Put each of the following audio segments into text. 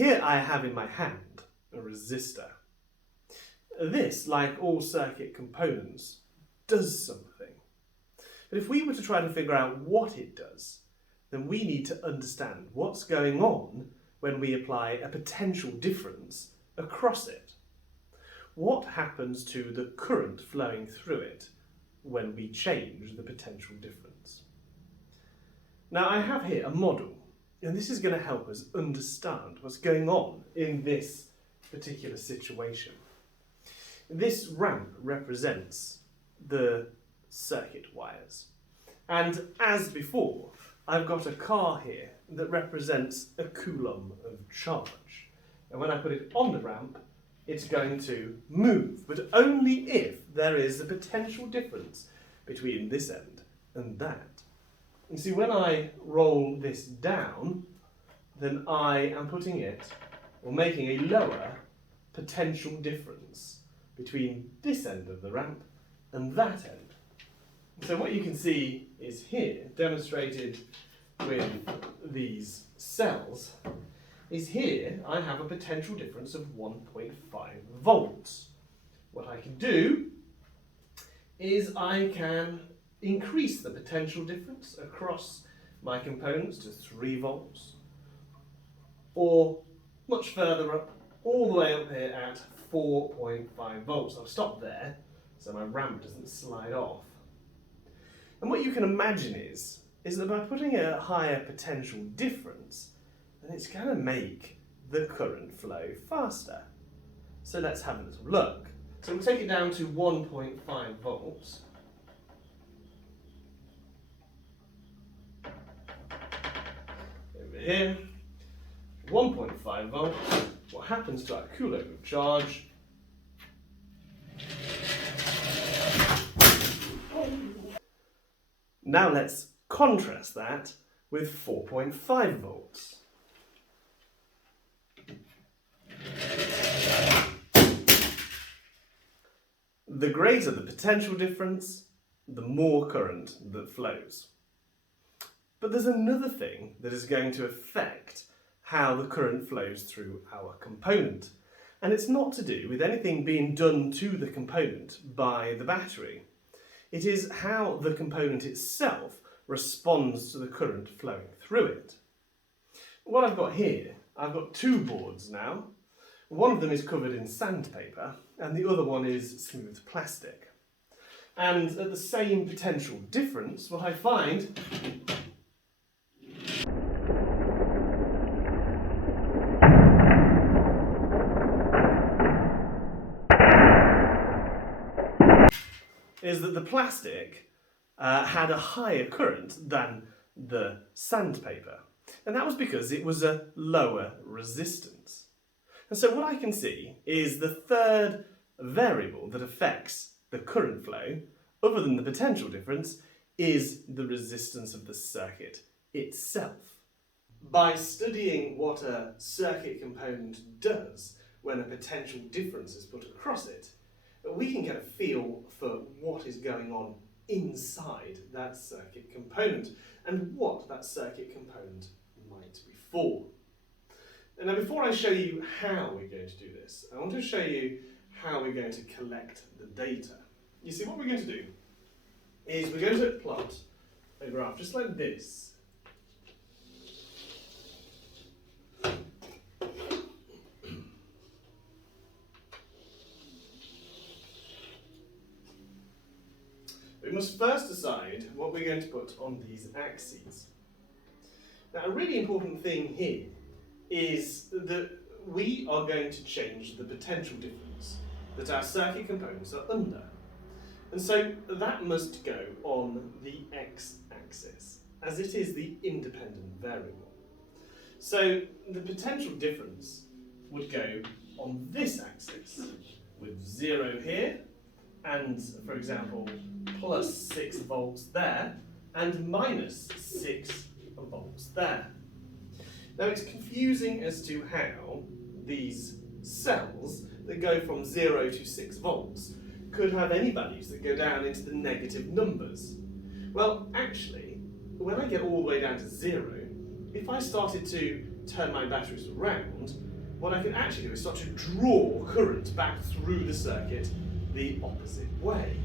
Here I have in my hand a resistor. This, like all circuit components, does something. But if we were to try to figure out what it does, then we need to understand what's going on when we apply a potential difference across it. What happens to the current flowing through it when we change the potential difference? Now I have here a model, and this is going to help us understand what's going on in this particular situation. This ramp represents the circuit wires. And as before, I've got a car here that represents a coulomb of charge. And when I put it on the ramp, it's going to move, but only if there is a potential difference between this end and that. You see, when I roll this down, then I am putting it, or making a lower potential difference between this end of the ramp and that end. So what you can see is here, demonstrated with these cells, is here I have a potential difference of 1.5 volts. What I can do is I can increase the potential difference across my components to 3 volts, or much further up, all the way up here at 4.5 volts. I'll stop there so my ramp doesn't slide off. And what you can imagine is that by putting a higher potential difference, then it's going to make the current flow faster. So let's have a little look. So we'll take it down to 1.5 volts. Over here, 1.5 volts. What happens to our coulomb of charge? Now let's contrast that with 4.5 volts. The greater the potential difference, the more current that flows. But there's another thing that is going to affect how the current flows through our component. And it's not to do with anything being done to the component by the battery. It is how the component itself responds to the current flowing through it. What I've got here, I've got 2 boards now. One of them is covered in sandpaper and the other one is smooth plastic. And at the same potential difference, what I find is that the plastic had a higher current than the sandpaper. And that was because it was a lower resistance. And so what I can see is the third variable that affects the current flow, other than the potential difference, is the resistance of the circuit itself. By studying what a circuit component does when a potential difference is put across it, we can get a feel for what is going on inside that circuit component and what that circuit component might be for. And now before I show you how we're going to do this, I want to show you how we're going to collect the data. You see, what we're going to do is we're going to plot a graph just like this. We must first decide what we're going to put on these axes. Now, a really important thing here is that we are going to change the potential difference that our circuit components are under. And so that must go on the x-axis, as it is the independent variable. So the potential difference would go on this axis, with 0 here, and, for example, plus 6 volts there, and minus 6 volts there. Now it's confusing as to how these cells that go from 0 to 6 volts could have any values that go down into the negative numbers. Well, actually, when I get all the way down to 0, if I started to turn my batteries around, what I can actually do is start to draw current back through the circuit the opposite way.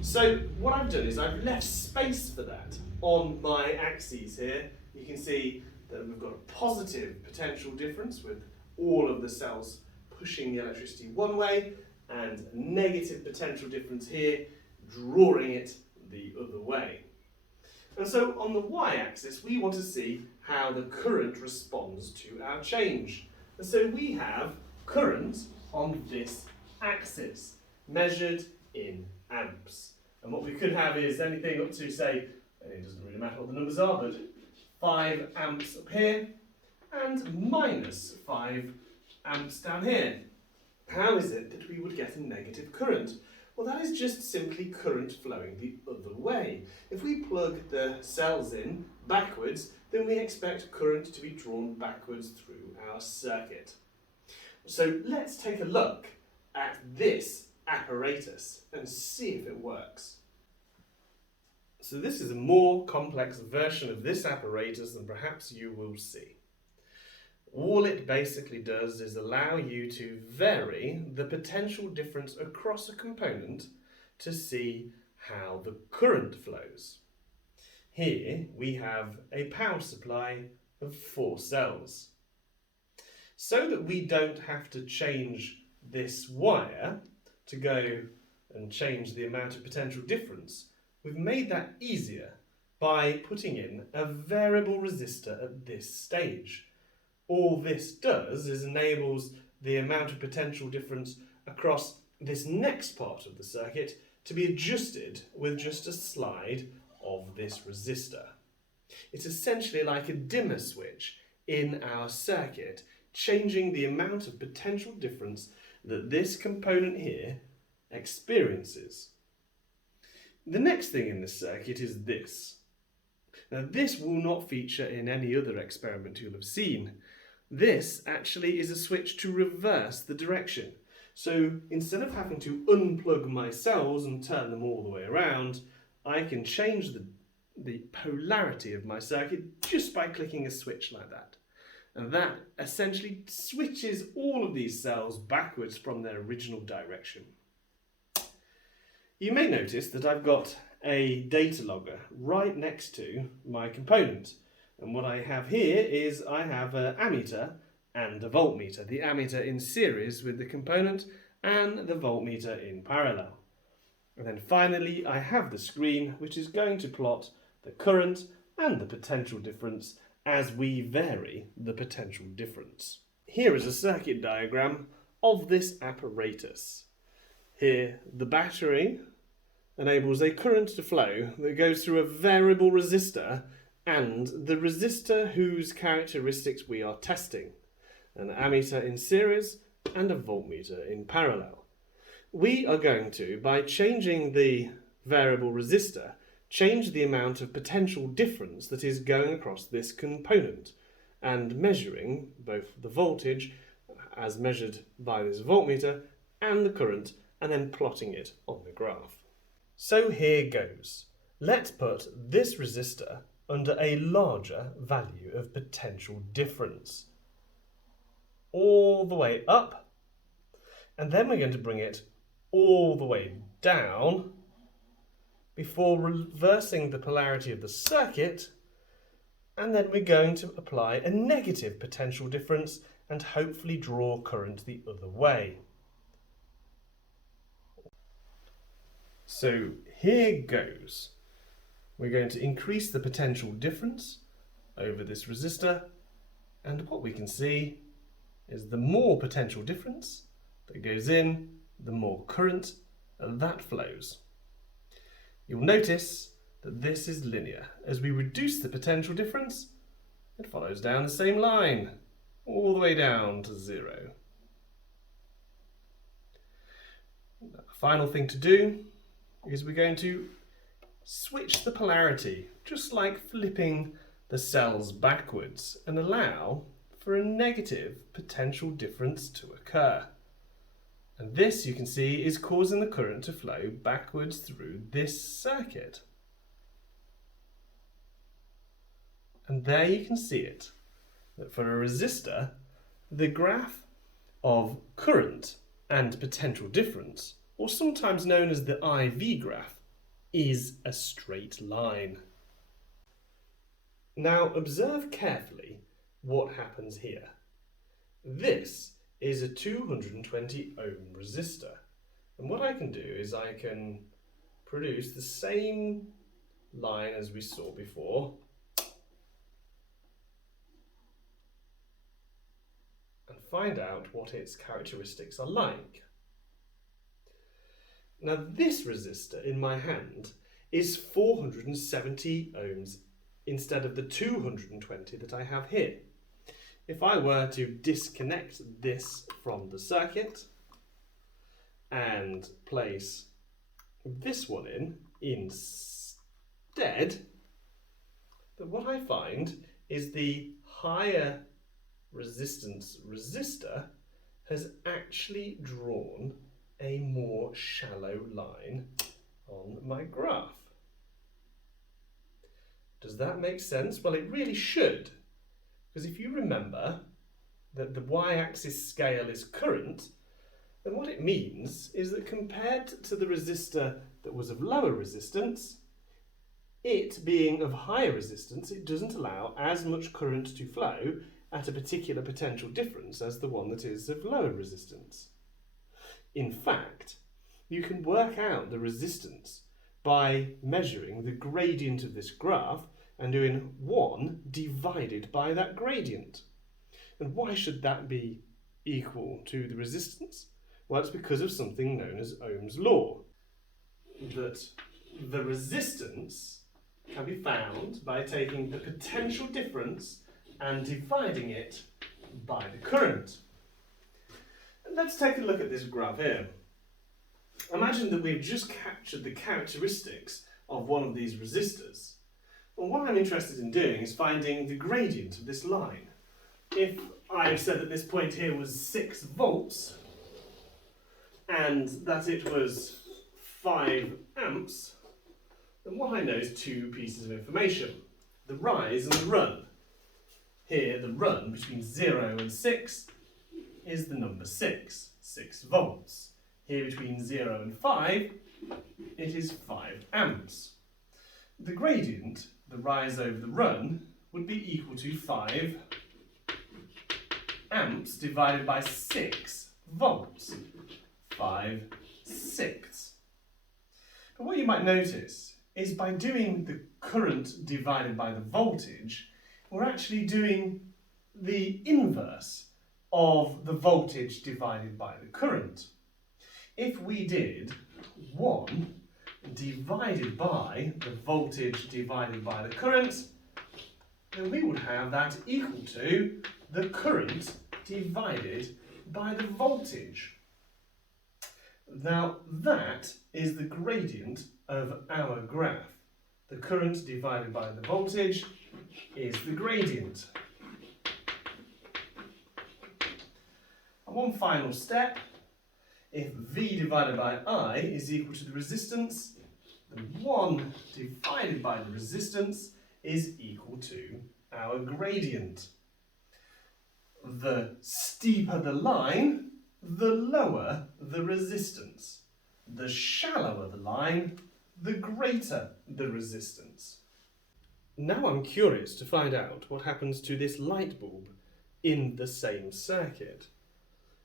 So what I've done is I've left space for that on my axes here. You can see that we've got a positive potential difference with all of the cells pushing the electricity one way, and a negative potential difference here, drawing it the other way. And so on the y-axis, we want to see how the current responds to our change. And so we have current on this axis, measured in amps. And what we could have is anything up to, say, it doesn't really matter what the numbers are, but 5 amps up here, and minus 5 amps down here. How is it that we would get a negative current? Well, that is just simply current flowing the other way. If we plug the cells in backwards, then we expect current to be drawn backwards through our circuit. So let's take a look at this apparatus and see if it works. So this is a more complex version of this apparatus than perhaps you will see. All it basically does is allow you to vary the potential difference across a component to see how the current flows. Here we have a power supply of 4 cells. So that we don't have to change this wire to go and change the amount of potential difference, we've made that easier by putting in a variable resistor at this stage. All this does is enables the amount of potential difference across this next part of the circuit to be adjusted with just a slide of this resistor. It's essentially like a dimmer switch in our circuit, changing the amount of potential difference that this component here experiences. The next thing in this circuit is this. Now this will not feature in any other experiment you'll have seen. This actually is a switch to reverse the direction. So instead of having to unplug my cells and turn them all the way around, I can change the polarity of my circuit just by clicking a switch like that. And that essentially switches all of these cells backwards from their original direction. You may notice that I've got a data logger right next to my component. And what I have here is I have an ammeter and a voltmeter. The ammeter in series with the component and the voltmeter in parallel. And then finally I have the screen which is going to plot the current and the potential difference as we vary the potential difference. Here is a circuit diagram of this apparatus. Here the battery enables a current to flow that goes through a variable resistor and the resistor whose characteristics we are testing, an ammeter in series and a voltmeter in parallel. We are going to, by changing the variable resistor, change the amount of potential difference that is going across this component and measuring both the voltage as measured by this voltmeter and the current and then plotting it on the graph. So here goes. Let's put this resistor under a larger value of potential difference, all the way up, and then we're going to bring it all the way down before reversing the polarity of the circuit, and then we're going to apply a negative potential difference and hopefully draw current the other way. So here goes. We're going to increase the potential difference over this resistor, and what we can see is the more potential difference that goes in, the more current that flows. You'll notice that this is linear. As we reduce the potential difference, it follows down the same line, all the way down to 0. The final thing to do is we're going to switch the polarity, just like flipping the cells backwards, and allow for a negative potential difference to occur. And this, you can see, is causing the current to flow backwards through this circuit. And there you can see it. that for a resistor, the graph of current and potential difference, or sometimes known as the IV graph, is a straight line. Now observe carefully what happens here. This is a 220 ohm resistor, and what I can do is I can produce the same line as we saw before and find out what its characteristics are like. Now this resistor in my hand is 470 ohms instead of the 220 that I have here. If I were to disconnect this from the circuit and place this one in instead, then what I find is the higher resistance resistor has actually drawn a more shallow line on my graph. Does that make sense? Well, it really should, because if you remember that the y-axis scale is current, then what it means is that compared to the resistor that was of lower resistance, it being of higher resistance, it doesn't allow as much current to flow at a particular potential difference as the one that is of lower resistance. In fact, you can work out the resistance by measuring the gradient of this graph and doing 1 divided by that gradient. And why should that be equal to the resistance? Well, it's because of something known as Ohm's law, that the resistance can be found by taking the potential difference and dividing it by the current. Let's take a look at this graph here. Imagine that we've just captured the characteristics of one of these resistors. Well, what I'm interested in doing is finding the gradient of this line. If I've said that this point here was 6 volts and that it was 5 amps, then what I know is 2 pieces of information: the rise and the run. Here, the run between 0 and 6 is the number 6 volts. Here between 0 and 5, it is 5 amps. The gradient, the rise over the run, would be equal to 5 amps divided by 6 volts. 5/6. But what you might notice is by doing the current divided by the voltage, we're actually doing the inverse of the voltage divided by the current. If we did 1 divided by the voltage divided by the current, then we would have that equal to the current divided by the voltage. Now that is the gradient of our graph. The current divided by the voltage is the gradient. And one final step: if V divided by I is equal to the resistance, then 1 divided by the resistance is equal to our gradient. The steeper the line, the lower the resistance. The shallower the line, the greater the resistance. Now I'm curious to find out what happens to this light bulb in the same circuit.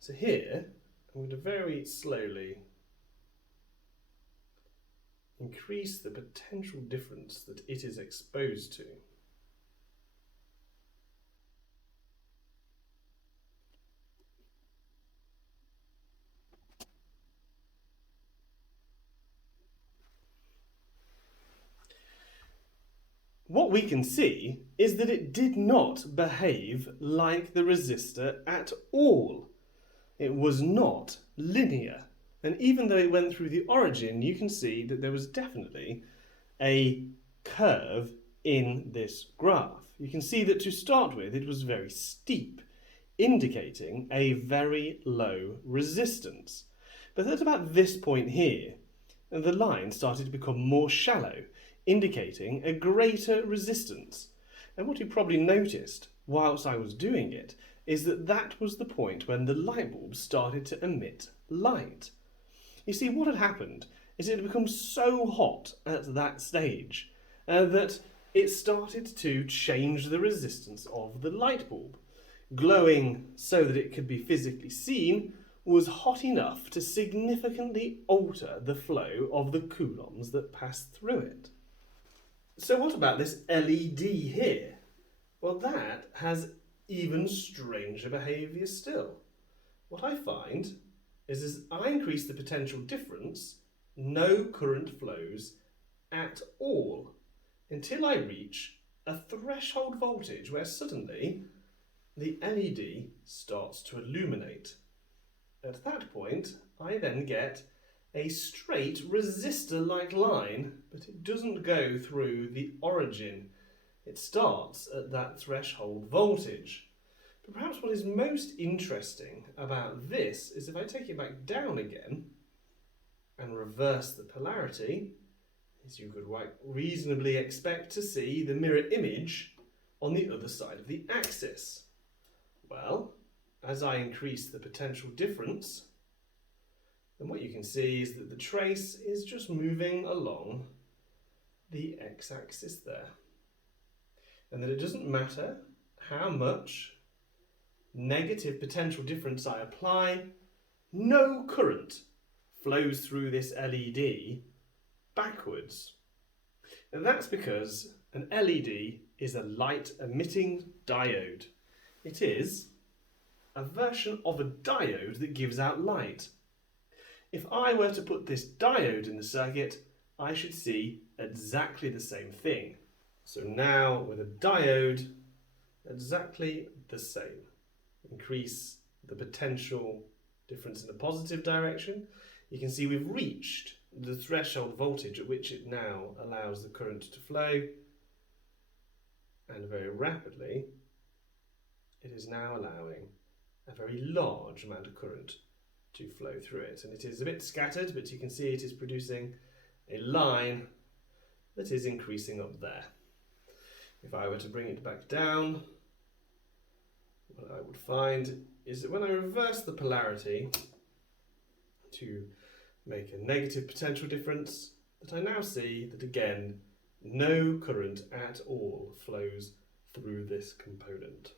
So here, I'm going to very slowly increase the potential difference that it is exposed to. What we can see is that it did not behave like the resistor at all. It was not linear. And even though it went through the origin, you can see that there was definitely a curve in this graph. You can see that to start with, it was very steep, indicating a very low resistance. But at about this point here, the line started to become more shallow, indicating a greater resistance. And what you probably noticed whilst I was doing it is that that was the point when the light bulb started to emit light. You see, what had happened is it had become so hot at that stage that it started to change the resistance of the light bulb. Glowing so that it could be physically seen was hot enough to significantly alter the flow of the coulombs that passed through it. So what about this LED here? Well, that has even stranger behaviour still. What I find is as I increase the potential difference, no current flows at all until I reach a threshold voltage where suddenly the LED starts to illuminate. At that point, I then get a straight resistor-like line, but it doesn't go through the origin. It starts at that threshold voltage. But perhaps what is most interesting about this is if I take it back down again and reverse the polarity, as you could reasonably expect to see the mirror image on the other side of the axis. Well, as I increase the potential difference, then what you can see is that the trace is just moving along the x-axis there. And that it doesn't matter how much negative potential difference I apply, no current flows through this LED backwards. And that's because an LED is a light emitting diode. It is a version of a diode that gives out light. If I were to put this diode in the circuit, I should see exactly the same thing. So now with a diode, exactly the same. Increase the potential difference in the positive direction. You can see we've reached the threshold voltage at which it now allows the current to flow, and very rapidly it is now allowing a very large amount of current to flow through it. And it is a bit scattered, but you can see it is producing a line that is increasing up there. If I were to bring it back down, what I would find is that when I reverse the polarity to make a negative potential difference, that I now see that again, no current at all flows through this component.